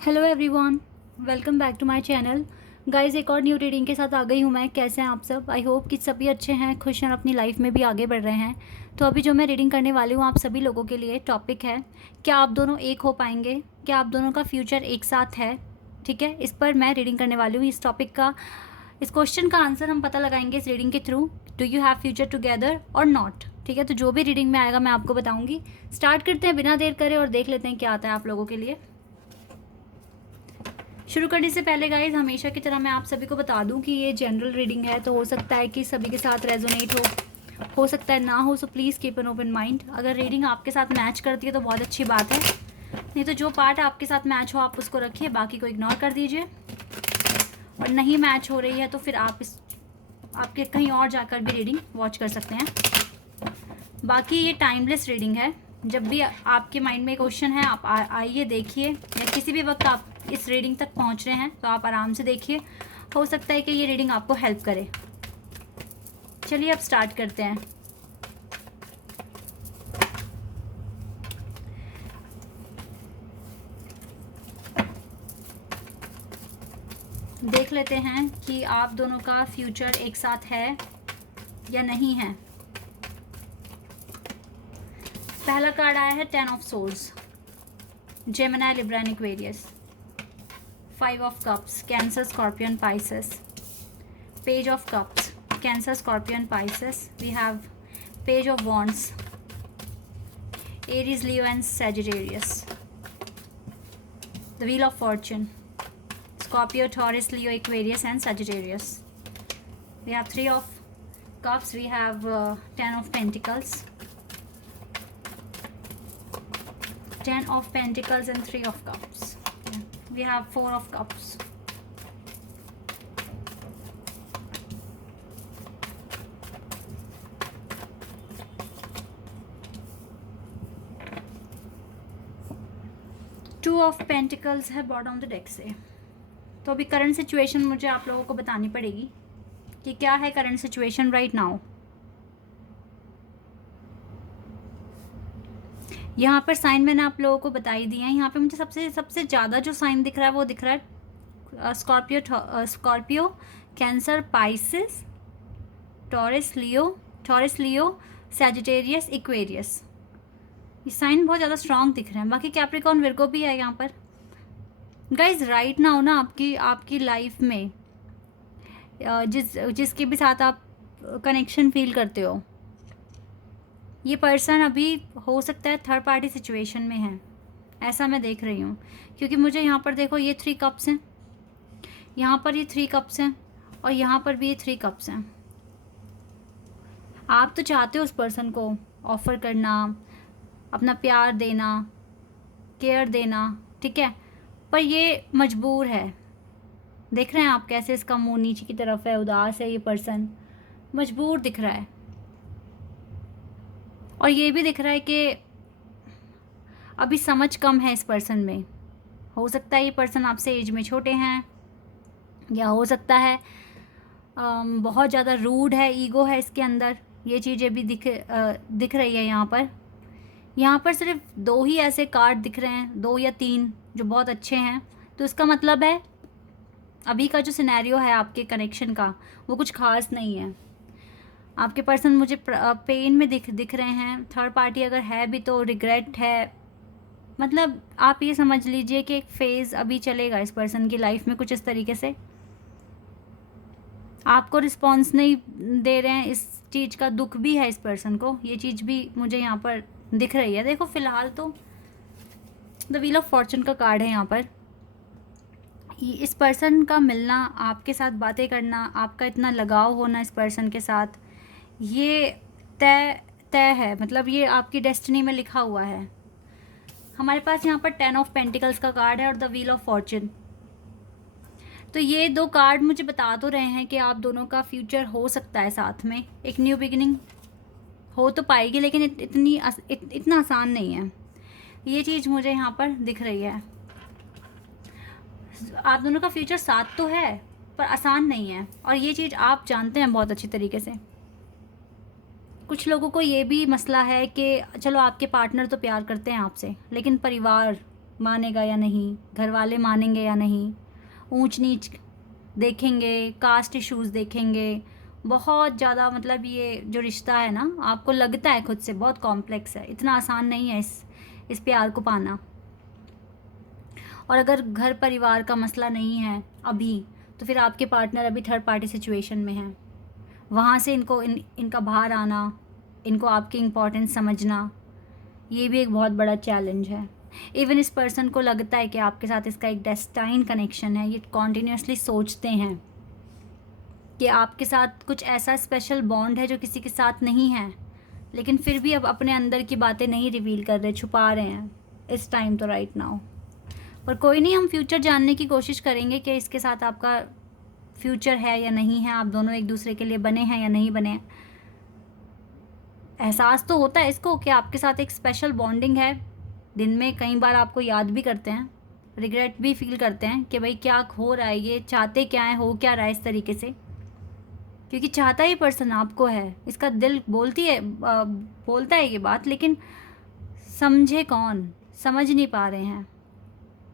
Hello everyone, welcome back to my channel. Guys, एक और new reading के साथ आ गई हूँ मैं। कैसे हैं आप सब? आई होप कि सभी अच्छे हैं, खुश हैं, अपनी लाइफ में भी आगे बढ़ रहे हैं। तो अभी जो मैं रीडिंग करने वाली हूँ आप सभी लोगों के लिए, टॉपिक है क्या आप दोनों एक हो पाएंगे, क्या आप दोनों का फ्यूचर एक साथ है। ठीक है, इस पर मैं रीडिंग करने वाली हूँ। इस टॉपिक का, इस क्वेश्चन का आंसर हम पता लगाएंगे इस रीडिंग के through. Do you have future together और नॉट? ठीक है, तो जो भी रीडिंग में आएगा मैं आपको बताऊंगी। स्टार्ट करते हैं बिना देर करे और देख लेते हैं क्या आता है आप लोगों के लिए। शुरू करने से पहले गाइज, हमेशा की तरह मैं आप सभी को बता दूं कि ये जनरल रीडिंग है, तो हो सकता है कि सभी के साथ रेजोनेट हो सकता है ना हो। So please keep an open mind. अगर रीडिंग आपके साथ मैच करती है तो बहुत अच्छी बात है, नहीं तो जो पार्ट आपके साथ मैच हो आप उसको रखिए, बाकी को इग्नोर कर दीजिए। और नहीं मैच हो रही है तो फिर आपके कहीं और जाकर भी रीडिंग वॉच कर सकते हैं। बाकी ये टाइमलेस रीडिंग है। जब भी आपके माइंड में क्वेश्चन है आप आइए देखिए, या किसी भी वक्त आप इस रीडिंग तक पहुंच रहे हैं तो आप आराम से देखिए। हो सकता है कि ये रीडिंग आपको हेल्प करे। चलिए अब स्टार्ट करते हैं। देख लेते हैं कि आप दोनों का फ्यूचर एक साथ है या नहीं है। पहला कार्ड आया है 10 of swords, Gemini, Libra and Aquarius. 5 of cups, cancer, scorpion, Pisces. Page of Cups, Cancer, Scorpion, Pisces. We have Page of Wands, Aries, Leo and Sagittarius. The Wheel of Fortune, Scorpio, Taurus, Leo, Aquarius and Sagittarius. We have 3 of Cups. We have 10 of Pentacles, 10 of Pentacles and 3 of Cups. Yeah. We have 4 of Cups. Two of pentacles है bottom of the deck से। तो अभी current situation मुझे आप लोगों को बतानी पड़ेगी कि क्या है करंट सिचुएशन राइट नाउ। यहाँ पर साइन मैंने आप लोगों को बता ही दिए हैं। यहाँ पे मुझे सबसे ज़्यादा जो साइन दिख रहा है वो दिख रहा है स्कॉर्पियो, कैंसर, पाइसेस, टॉरस लियो, सैजिटेरियस, इक्वेरियस। ये साइन बहुत ज़्यादा स्ट्रांग दिख रहे हैं। बाकी कैप्रिकॉर्न, विर्गो भी है यहाँ पर। गाइज राइट नाउ ना आपकी लाइफ में जिसके भी साथ आप कनेक्शन फील करते हो, ये पर्सन अभी हो सकता है थर्ड पार्टी सिचुएशन में है, ऐसा मैं देख रही हूँ। क्योंकि मुझे यहाँ पर देखो ये 3 कप्स हैं, यहाँ पर ये 3 कप्स हैं और यहाँ पर भी ये 3 कप्स हैं। आप तो चाहते हो उस पर्सन को ऑफर करना, अपना प्यार देना, केयर देना, ठीक है, पर ये मजबूर है। देख रहे हैं आप कैसे इसका मुंह नीचे की तरफ है, उदास है, ये पर्सन मजबूर दिख रहा है। और ये भी दिख रहा है कि अभी समझ कम है इस पर्सन में। हो सकता है ये पर्सन आपसे एज में छोटे हैं, या हो सकता है बहुत ज़्यादा रूड है, ईगो है इसके अंदर। ये चीज़ें भी दिख रही है यहाँ पर सिर्फ 2 ही ऐसे कार्ड दिख रहे हैं, 2 या 3 जो बहुत अच्छे हैं। तो इसका मतलब है अभी का जो सिनेरियो है आपके कनेक्शन का वो कुछ खास नहीं है। आपके पर्सन मुझे पेन में दिख रहे हैं। थर्ड पार्टी अगर है भी तो रिग्रेट है। मतलब आप ये समझ लीजिए कि एक फेज़ अभी चलेगा इस पर्सन की लाइफ में कुछ इस तरीके से। आपको रिस्पॉन्स नहीं दे रहे हैं, इस चीज़ का दुख भी है इस पर्सन को। ये चीज़ भी मुझे यहाँ पर दिख रही है। देखो फिलहाल तो द व्हील ऑफ फॉर्चून का कार्ड है यहाँ पर। इस पर्सन का मिलना, आपके साथ बातें करना, आपका इतना लगाव होना इस पर्सन के साथ, ये तय है। मतलब ये आपकी डेस्टिनी में लिखा हुआ है। हमारे पास यहाँ पर 10 ऑफ पेंटिकल्स का कार्ड है और द व्हील ऑफ फॉर्चून। तो ये 2 कार्ड मुझे बता तो रहे हैं कि आप दोनों का फ्यूचर हो सकता है साथ में। एक न्यू बिगिनिंग हो तो पाएगी, लेकिन इतना आसान नहीं है। ये चीज़ मुझे यहाँ पर दिख रही है। आप दोनों का फ्यूचर साथ तो है पर आसान नहीं है, और ये चीज़ आप जानते हैं बहुत अच्छी तरीके से। कुछ लोगों को ये भी मसला है कि चलो आपके पार्टनर तो प्यार करते हैं आपसे, लेकिन परिवार मानेगा या नहीं, घर वाले मानेंगे या नहीं, ऊंच नीच देखेंगे, कास्ट इश्यूज़ देखेंगे, बहुत ज़्यादा। मतलब ये जो रिश्ता है ना, आपको लगता है खुद से बहुत कॉम्प्लेक्स है, इतना आसान नहीं है इस प्यार को पाना। और अगर घर परिवार का मसला नहीं है अभी, तो फिर आपके पार्टनर अभी थर्ड पार्टी सिचुएशन में है। वहाँ से इनका बाहर आना, इनको आपकी इम्पोर्टेंस समझना, ये भी एक बहुत बड़ा चैलेंज है। इवन इस पर्सन को लगता है कि आपके साथ इसका एक डेस्टाइन कनेक्शन है। ये कॉन्टीन्यूसली सोचते हैं कि आपके साथ कुछ ऐसा स्पेशल बॉन्ड है जो किसी के साथ नहीं है, लेकिन फिर भी अब अपने अंदर की बातें नहीं रिवील कर रहे, छुपा रहे हैं इस टाइम तो, राइट नाउ। पर कोई नहीं, हम फ्यूचर जानने की कोशिश करेंगे कि इसके साथ आपका फ्यूचर है या नहीं है, आप दोनों एक दूसरे के लिए बने हैं या नहीं बने हैं। एहसास तो होता है इसको कि आपके साथ एक स्पेशल बॉन्डिंग है। दिन में कई बार आपको याद भी करते हैं, रिग्रेट भी फील करते हैं कि भाई क्या हो रहा है, ये चाहते क्या है, हो क्या रहा है इस तरीके से, क्योंकि चाहता ही पर्सन आपको है। इसका दिल बोलता है ये बात, लेकिन समझे कौन, समझ नहीं पा रहे हैं,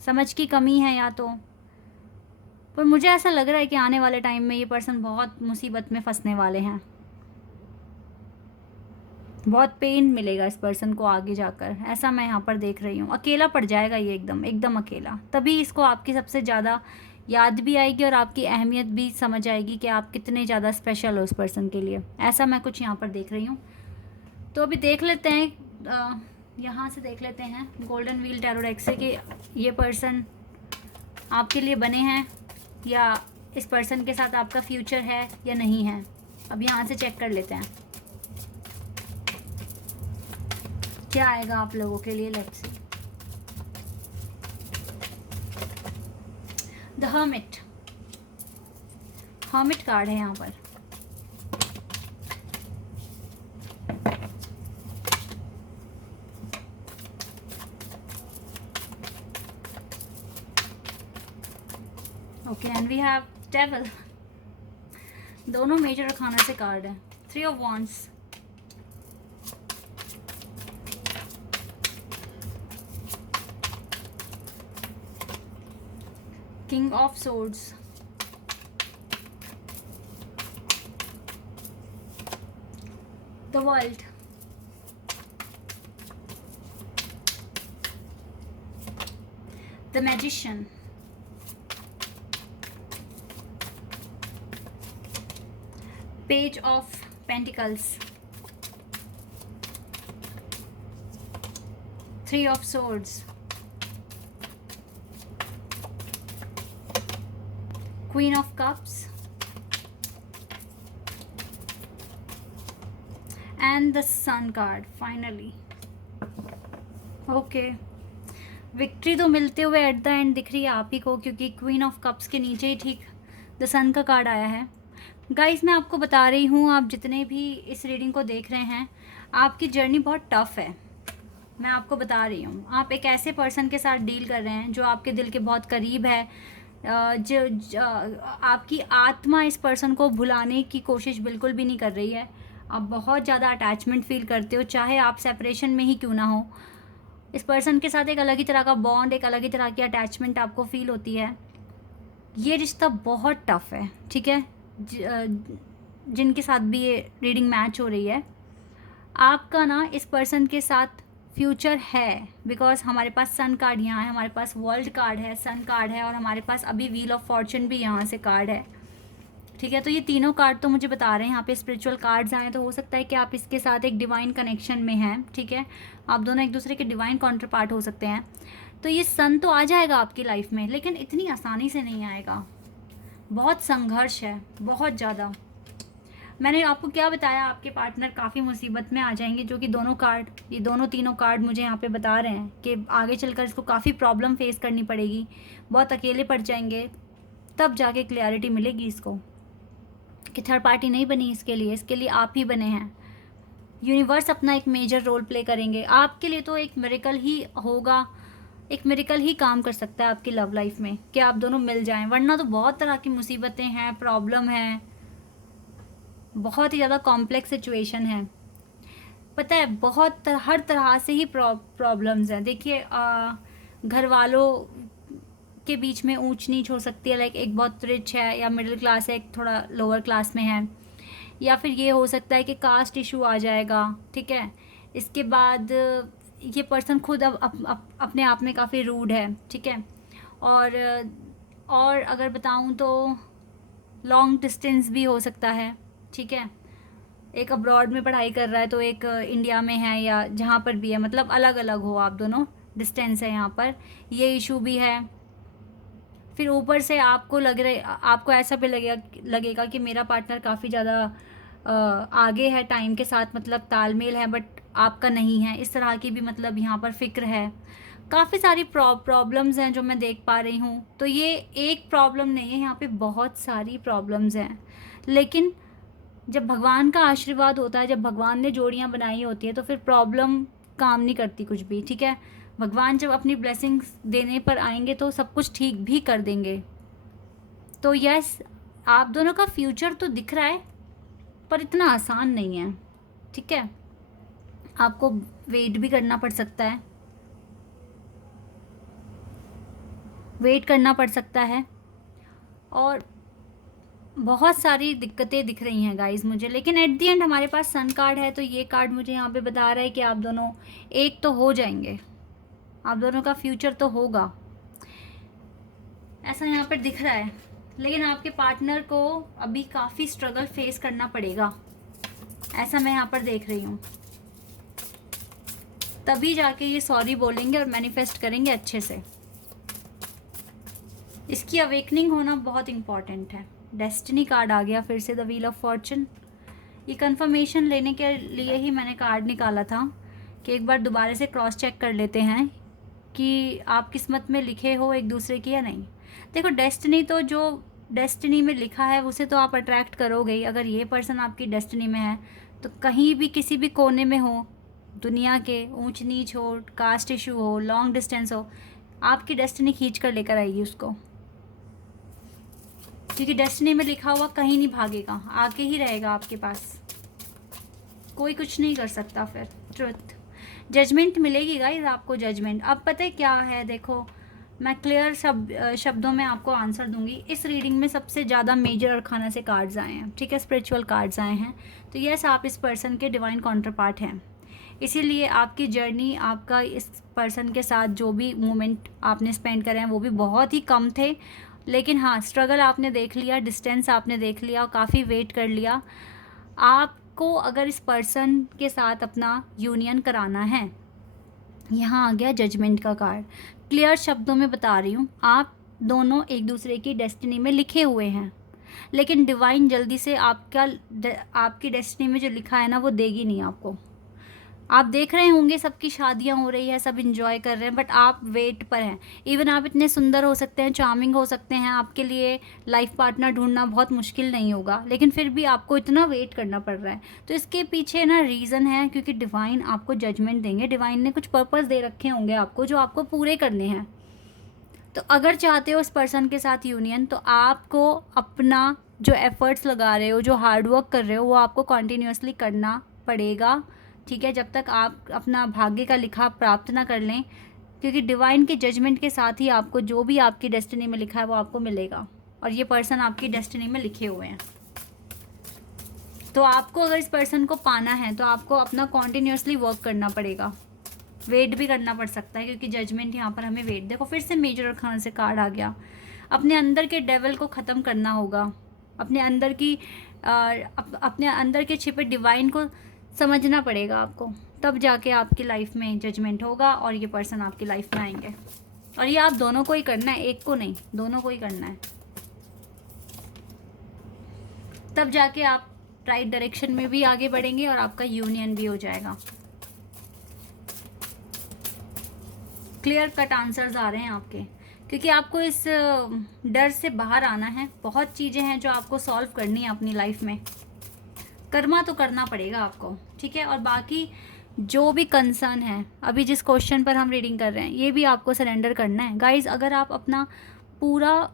समझ की कमी है या तो। पर मुझे ऐसा लग रहा है कि आने वाले टाइम में ये पर्सन बहुत मुसीबत में फंसने वाले हैं, बहुत पेन मिलेगा इस पर्सन को आगे जाकर, ऐसा मैं यहाँ पर देख रही हूँ। अकेला पड़ जाएगा ये, एकदम अकेला। तभी इसको आपकी सबसे ज़्यादा याद भी आएगी और आपकी अहमियत भी समझ आएगी कि आप कितने ज़्यादा स्पेशल हो उस पर्सन के लिए। ऐसा मैं कुछ यहाँ पर देख रही हूँ। तो अभी देख लेते हैं, यहाँ से देख लेते हैं गोल्डन व्हील टैरो डेक से कि ये पर्सन आपके लिए बने हैं या इस पर्सन के साथ आपका फ्यूचर है या नहीं है। अब यहाँ से चेक कर लेते हैं क्या आएगा आप लोगों के लिए। Let's see. The hermit card है यहाँ पर। Okay, and we have devil. दोनों मेजर अरकाना से कार्ड है। 3 of wands, King of Swords, the World, the Magician, Page of Pentacles, 3 of Swords, Queen of Cups, and the Sun card finally. Okay, victory तो मिलते हुए at the end दिख रही है आप ही को, क्योंकि क्वीन ऑफ कप्स के नीचे ही ठीक द सन का कार्ड आया है। गाइस, मैं आपको बता रही हूँ, आप जितने भी इस रीडिंग को देख रहे हैं, आपकी जर्नी बहुत टफ है। मैं आपको बता रही हूँ, आप एक ऐसे पर्सन के साथ डील कर रहे हैं जो आपके दिल के बहुत करीब है, जो आपकी आत्मा इस पर्सन को भुलाने की कोशिश बिल्कुल भी नहीं कर रही है। आप बहुत ज़्यादा अटैचमेंट फील करते हो, चाहे आप सेपरेशन में ही क्यों ना हो। इस पर्सन के साथ एक अलग ही तरह का बॉन्ड, एक अलग ही तरह की अटैचमेंट आपको फील होती है। ये रिश्ता बहुत टफ है, ठीक है। जिनके साथ भी ये रीडिंग मैच हो रही है, आपका ना इस पर्सन के साथ फ्यूचर है, बिकॉज हमारे पास सन कार्ड यहाँ है, हमारे पास वर्ल्ड कार्ड है, सन कार्ड है, और हमारे पास अभी व्हील ऑफ फॉर्चून भी यहाँ से कार्ड है, ठीक है। तो ये तीनों कार्ड तो मुझे बता रहे हैं, यहाँ पे स्पिरिचुअल कार्ड्स आए, तो हो सकता है कि आप इसके साथ एक डिवाइन कनेक्शन में हैं, ठीक है। आप दोनों एक दूसरे के डिवाइन काउंटर पार्ट हो सकते हैं। तो ये सन तो आ जाएगा आपकी लाइफ में, लेकिन इतनी आसानी से नहीं आएगा, बहुत संघर्ष है, बहुत ज़्यादा। मैंने आपको क्या बताया, आपके पार्टनर काफ़ी मुसीबत में आ जाएंगे, जो कि दोनों कार्ड, ये दोनों तीनों कार्ड मुझे यहाँ पे बता रहे हैं कि आगे चलकर इसको काफ़ी प्रॉब्लम फेस करनी पड़ेगी, बहुत अकेले पड़ जाएंगे, तब जाके क्लैरिटी मिलेगी इसको कि थर्ड पार्टी नहीं बनी इसके लिए आप ही बने हैं। यूनिवर्स अपना एक मेजर रोल प्ले करेंगे आपके लिए, तो एक मिरेकल ही होगा, एक मिरेकल ही काम कर सकता है आपकी लव लाइफ में कि आप दोनों मिल जाएं, वरना तो बहुत तरह की मुसीबतें हैं, प्रॉब्लम है, बहुत ही ज़्यादा कॉम्प्लेक्स सिचुएशन है। पता है, हर तरह से ही प्रॉब्लम्स हैं। देखिए, घर वालों के बीच में ऊंच नीच हो सकती है, लाइक एक बहुत रिच है या मिडिल क्लास है, एक थोड़ा लोअर क्लास में है, या फिर ये हो सकता है कि कास्ट इशू आ जाएगा, ठीक है। इसके बाद ये पर्सन खुद अपने आप में काफ़ी रूड है, ठीक है। और अगर बताऊं तो लॉन्ग डिस्टेंस भी हो सकता है, ठीक है। एक अब्रॉड में पढ़ाई कर रहा है तो एक इंडिया में है, या जहाँ पर भी है, मतलब अलग अलग हो आप दोनों, डिस्टेंस है यहाँ पर, ये इशू भी है। फिर ऊपर से आपको ऐसा भी लगेगा कि मेरा पार्टनर काफ़ी ज़्यादा आगे है टाइम के साथ, मतलब तालमेल है, बट आपका नहीं है, इस तरह की भी मतलब यहाँ पर फ़िक्र है। काफ़ी सारी प्रॉब्लम्स हैं जो मैं देख पा रही हूँ। तो ये एक प्रॉब्लम नहीं है, यहाँ पे बहुत सारी प्रॉब्लम्स हैं। लेकिन जब भगवान का आशीर्वाद होता है, जब भगवान ने जोड़ियाँ बनाई होती है, तो फिर प्रॉब्लम काम नहीं करती कुछ भी, ठीक है। भगवान जब अपनी ब्लेसिंग्स देने पर आएंगे तो सब कुछ ठीक भी कर देंगे। तो यस, आप दोनों का फ्यूचर तो दिख रहा है, पर इतना आसान नहीं है, ठीक है। आपको वेट भी करना पड़ सकता है, वेट करना पड़ सकता है, और बहुत सारी दिक्कतें दिख रही हैं गाइस मुझे। लेकिन एट दी एंड हमारे पास सन कार्ड है, तो ये कार्ड मुझे यहाँ पे बता रहा है कि आप दोनों एक तो हो जाएंगे, आप दोनों का फ्यूचर तो होगा, ऐसा यहाँ पर दिख रहा है। लेकिन आपके पार्टनर को अभी काफ़ी स्ट्रगल फेस करना पड़ेगा, ऐसा मैं यहाँ पर देख रही हूँ। तभी जाके ये सॉरी बोलेंगे और मैनिफेस्ट करेंगे अच्छे से। इसकी अवेकनिंग होना बहुत इम्पॉर्टेंट है। डेस्टिनी कार्ड आ गया फिर से, द व्हील ऑफ फॉर्चून। ये कंफर्मेशन लेने के लिए ही मैंने कार्ड निकाला था कि एक बार दोबारा से क्रॉस चेक कर लेते हैं कि आप किस्मत में लिखे हो एक दूसरे की या नहीं। देखो, डेस्टिनी तो जो डेस्टिनी में लिखा है उसे तो आप अट्रैक्ट करोगे ही। अगर ये पर्सन आपकी डेस्टिनी में है तो कहीं भी किसी भी कोने में हो दुनिया के, ऊंच नीच हो, कास्ट इशू हो, लॉन्ग डिस्टेंस हो, आपकी डेस्टिनी खींच कर लेकर आएगी उसको, क्योंकि डेस्टिनी में लिखा हुआ कहीं नहीं भागेगा, आके ही रहेगा आपके पास, कोई कुछ नहीं कर सकता। फिर ट्रुथ जजमेंट मिलेगी गाइस आपको, जजमेंट। अब पता है क्या है, देखो मैं क्लियर शब्दों में आपको आंसर दूंगी। इस रीडिंग में सबसे ज़्यादा मेजर अरखाना से कार्ड्स आए हैं, ठीक है, स्पिरिचुअल कार्ड्स आए हैं। तो यस, आप इस पर्सन के डिवाइन काउंटर पार्ट हैं, इसीलिए आपकी जर्नी, आपका इस पर्सन के साथ जो भी मोमेंट आपने स्पेंड करे हैं वो भी बहुत ही कम थे। लेकिन हाँ, स्ट्रगल आपने देख लिया, डिस्टेंस आपने देख लिया, काफ़ी वेट कर लिया। आपको अगर इस पर्सन के साथ अपना यूनियन कराना है, यहाँ आ गया जजमेंट का कार्ड। क्लियर शब्दों में बता रही हूँ, आप दोनों एक दूसरे की डेस्टिनी में लिखे हुए हैं, लेकिन डिवाइन जल्दी से आपकी डेस्टिनी में जो लिखा है ना वो देगी नहीं आपको। आप देख रहे होंगे सबकी शादियां हो रही है, सब इंजॉय कर रहे हैं, बट आप वेट पर हैं। इवन आप इतने सुंदर हो सकते हैं, चार्मिंग हो सकते हैं, आपके लिए लाइफ पार्टनर ढूंढना बहुत मुश्किल नहीं होगा, लेकिन फिर भी आपको इतना वेट करना पड़ रहा है। तो इसके पीछे ना रीज़न है, क्योंकि डिवाइन आपको जजमेंट देंगे, डिवाइन ने कुछ पर्पस दे रखे होंगे आपको जो आपको पूरे करने हैं। तो अगर चाहते हो इस पर्सन के साथ यूनियन, तो आपको अपना जो एफर्ट्स लगा रहे हो, जो हार्डवर्क कर रहे हो, वो आपको कॉन्टीन्यूसली करना पड़ेगा, ठीक है, जब तक आप अपना भाग्य का लिखा प्राप्त ना कर लें। क्योंकि डिवाइन के जजमेंट के साथ ही आपको जो भी आपकी डेस्टिनी में लिखा है वो आपको मिलेगा, और ये पर्सन आपकी डेस्टिनी में लिखे हुए हैं। तो आपको अगर इस पर्सन को पाना है तो आपको अपना कॉन्टीन्यूसली वर्क करना पड़ेगा, वेट भी करना पड़ सकता है, क्योंकि जजमेंट यहाँ पर हमें वेट। देखो फिर से मेजर अरखाना से कार्ड आ गया। अपने अंदर के डेविल को ख़त्म करना होगा, अपने अंदर की अपने अंदर के छिपे डिवाइन को समझना पड़ेगा आपको, तब जाके आपकी लाइफ में जजमेंट होगा और ये पर्सन आपकी लाइफ में आएंगे। और ये आप दोनों को ही करना है, एक को नहीं, दोनों को ही करना है, तब जाके आप राइट डायरेक्शन में भी आगे बढ़ेंगे और आपका यूनियन भी हो जाएगा। क्लियर कट आंसर्स आ रहे हैं आपके, क्योंकि आपको इस डर से बाहर आना है। बहुत चीज़ें हैं जो आपको सॉल्व करनी है अपनी लाइफ में, कर्मा तो करना पड़ेगा आपको, ठीक है। और बाकी जो भी कंसर्न है, अभी जिस क्वेश्चन पर हम रीडिंग कर रहे हैं, ये भी आपको सरेंडर करना है गाइज। अगर आप अपना पूरा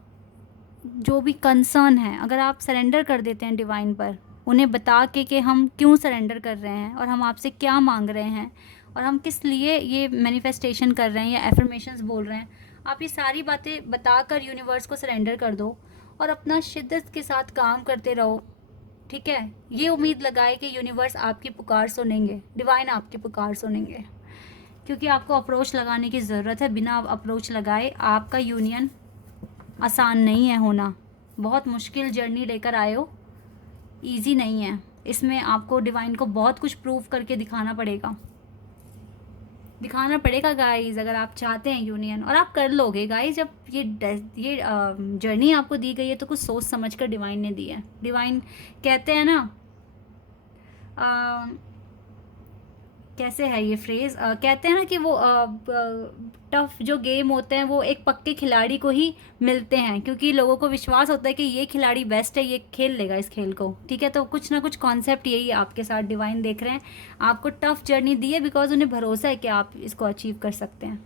जो भी कंसर्न है, अगर आप सरेंडर कर देते हैं डिवाइन पर, उन्हें बता के कि हम क्यों सरेंडर कर रहे हैं और हम आपसे क्या मांग रहे हैं, और हम किस लिए ये मैनिफेस्टेशन कर रहे हैं या एफर्मेशंस बोल रहे हैं। आप ये सारी बातें बताकर यूनिवर्स को सरेंडर कर दो और अपना शिद्दत के साथ काम करते रहो, ठीक है। ये उम्मीद लगाए कि यूनिवर्स आपकी पुकार सुनेंगे, डिवाइन आपकी पुकार सुनेंगे, क्योंकि आपको अप्रोच लगाने की ज़रूरत है। बिना अप्रोच लगाए आपका यूनियन आसान नहीं है होना। बहुत मुश्किल जर्नी लेकर आए हो, ईजी नहीं है। इसमें आपको डिवाइन को बहुत कुछ प्रूव करके दिखाना पड़ेगा गाइस, अगर आप चाहते हैं यूनियन। और आप कर लोगे गाइस, जब ये जर्नी आपको दी गई है तो कुछ सोच समझ कर डिवाइन ने दी है। डिवाइन कहते हैं ना, कैसे है ये फ्रेज़, कहते हैं ना कि वो टफ जो गेम होते हैं वो एक पक्के खिलाड़ी को ही मिलते हैं, क्योंकि लोगों को विश्वास होता है कि ये खिलाड़ी बेस्ट है, ये खेल लेगा इस खेल को, ठीक है। तो कुछ ना कुछ कॉन्सेप्ट यही है आपके साथ। डिवाइन देख रहे हैं आपको टफ जर्नी दी है बिकॉज उन्हें भरोसा है कि आप इसको अचीव कर सकते हैं।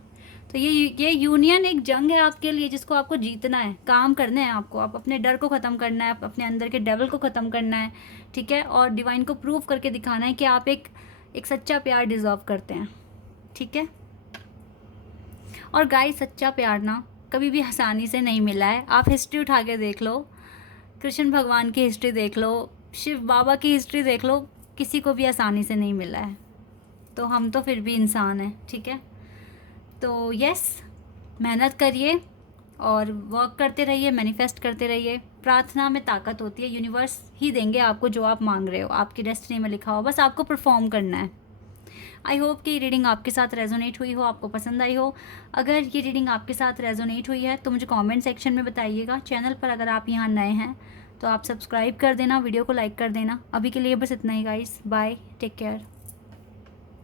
तो ये यूनियन एक जंग है आपके लिए, जिसको आपको जीतना है, काम करना है आपको। आप अपने डर को ख़त्म करना है, अपने अंदर के डेवल को ख़त्म करना है, ठीक है। और डिवाइन को प्रूव करके दिखाना है कि आप एक सच्चा प्यार डिज़र्व करते हैं, ठीक है। और गाइस, सच्चा प्यार ना कभी भी आसानी से नहीं मिला है। आप हिस्ट्री उठा के देख लो, कृष्ण भगवान की हिस्ट्री देख लो, शिव बाबा की हिस्ट्री देख लो, किसी को भी आसानी से नहीं मिला है। तो हम तो फिर भी इंसान हैं, ठीक है। तो यस, मेहनत करिए और वर्क करते रहिए, मैनिफेस्ट करते रहिए। प्रार्थना में ताकत होती है, यूनिवर्स ही देंगे आपको जो आप मांग रहे हो, आपकी डेस्टिनी में लिखा हो, बस आपको परफॉर्म करना है। आई होप कि ये रीडिंग आपके साथ रेजोनेट हुई हो, आपको पसंद आई हो। अगर ये रीडिंग आपके साथ रेजोनेट हुई है तो मुझे कमेंट सेक्शन में बताइएगा। चैनल पर अगर आप यहाँ नए हैं तो आप सब्सक्राइब कर देना, वीडियो को लाइक कर देना। अभी के लिए बस इतना ही गाइस, बाय, टेक केयर।